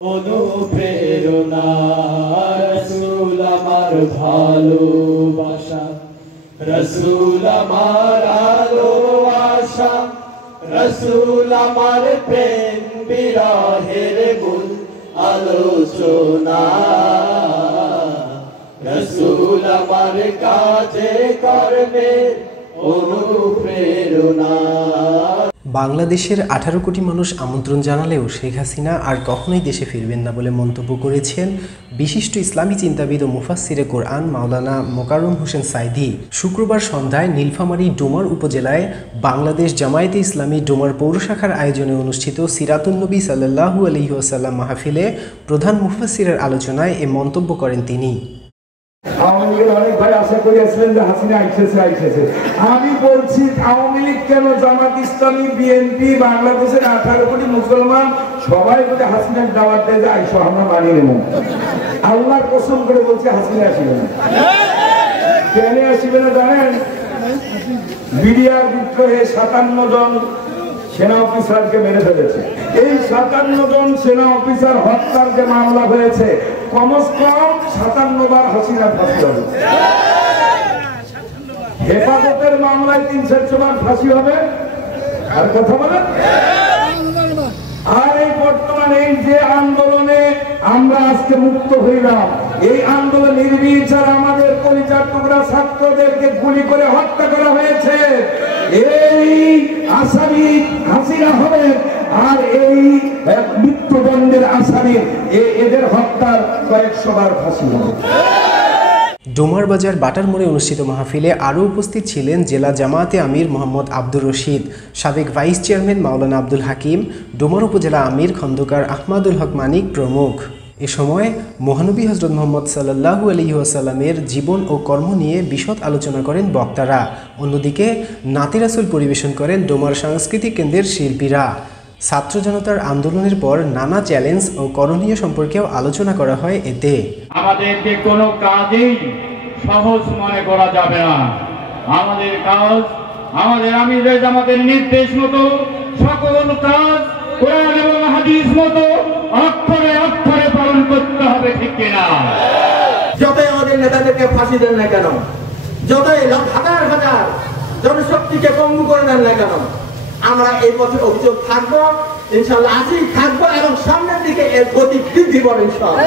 অনুপ্রেরণা রসুল আমার ভালোবাসা, রসুল আমার আলো আশা, রসুল আমার প্রেম বিরহের মূল আলোচনা, রসুল আমার কাজে কর্মে অনুপ্রেরণা। বাংলাদেশের 18 কোটি মানুষ আমন্ত্রণ জানালেও শেখ হাসিনা আর কখনোই দেশে ফিরবেন না বলে মন্তব্য করেছেন বিশিষ্ট ইসলামী চিন্তাবিদ ও মুফাসসিরে কোরআন মাওলানা মোকাররম হোসেন সাঈদী। শুক্রবার সন্ধ্যায় নীলফামারী ডোমার উপজেলায় বাংলাদেশ জামায়াতে ইসলামী ডোমার পৌরশাখার আয়োজনে অনুষ্ঠিত সিরাতুন নবী সাল্লাল্লাহু আলাইহি ওয়াসাল্লাম মাহফিলে প্রধান মুফাসসিরের আলোচনায় এ মন্তব্য করেন তিনি। আওয়ামী লীগের অনেক ভাই আশা করিয়াছিলেন যে হাসিনা আইসেছে। আমি বলছি আওয়ামী লীগ কেন, জামাত ইসলামী, বিএনপি, বাংলাদেশের 18 কোটি মুসলমান সবাই বলে হাসিনার দাওয়াত দেয় যে আইসো, আমরা মানি নেব। আল্লাহর কসম করে বলছে হাসিনা আসিবে না। কেন আসিবে না জানেন? বিডিআর বিদ্রোহে 57 জন সেনা অফিসারকে মেরে ফেলেছে। এই 57 জন সেনা অফিসার হত্যার যে মামলা হয়েছে, কমস কম 57 বার হাসিনা ফাঁসি হবে। হেফাজতের মামলায় 300 বার ফাঁসি হবে। আর কথা বলেন। আর এই বর্তমানে এই যে আন্দোলনে আমরা আজকে মুক্ত হইলাম, এই আন্দোলন নির্বিচার আমাদের কলিজার টুকরা ছাত্রদেরকে গুলি করে হত্যা করা হয়েছে। এই আসামি হাসিনা হবে, আর এই মৃত্যুদণ্ডের আসামি এদের হত্যার 100 বার ফাঁসি হবে। ডোমার বাজার বাটার মোড়ে অনুষ্ঠিত মাহফিলে আরও উপস্থিত ছিলেন জেলা জামায়াতে আমির মোহাম্মদ আব্দুর রশিদ, সাবেক ভাইস চেয়ারম্যান মাওলানা আব্দুল হাকিম, ডোমার উপজেলা আমির খন্দকার আহমাদুল হক মানিক প্রমুখ। এ সময় মহানবী হজরত মুহাম্মদ সাল্লাল্লাহু আলাইহি ওয়াসাল্লামের জীবন ও কর্ম নিয়ে বিশদ আলোচনা করেন বক্তারা। অন্যদিকে নাতে রাসূল পরিবেশন করেন ডোমার সাংস্কৃতিক কেন্দ্রের শিল্পীরা। ছাত্র জনতার আন্দোলনের পর নানা চ্যালেঞ্জ ও করণীয় সম্পর্কেও আলোচনা করা হয় এতে। আমাদেরকে কোনো কাজেই সহজ মনে করা যাবে না। আমাদের কাজ, আমাদের আমিরের জামাতের নির্দেশ মতো সকল কাজ কোরআন এবং হাদিস মতো অক্ষরে অক্ষরে পালন করতে হবে, ঠিক কিনা? যতই আমাদের নেতাদেরকে ফাঁসি দেন না কেন, যতই হাজার হাজার জনশক্তিকে পঙ্গু করে দেন না কেন, আমরা এই বছর অভিযোগ থাকবো, ইনশাআল্লাহ আজই থাকবো এবং সামনের দিকে এর গতি বৃদ্ধি পাবে ইনশাআল্লাহ।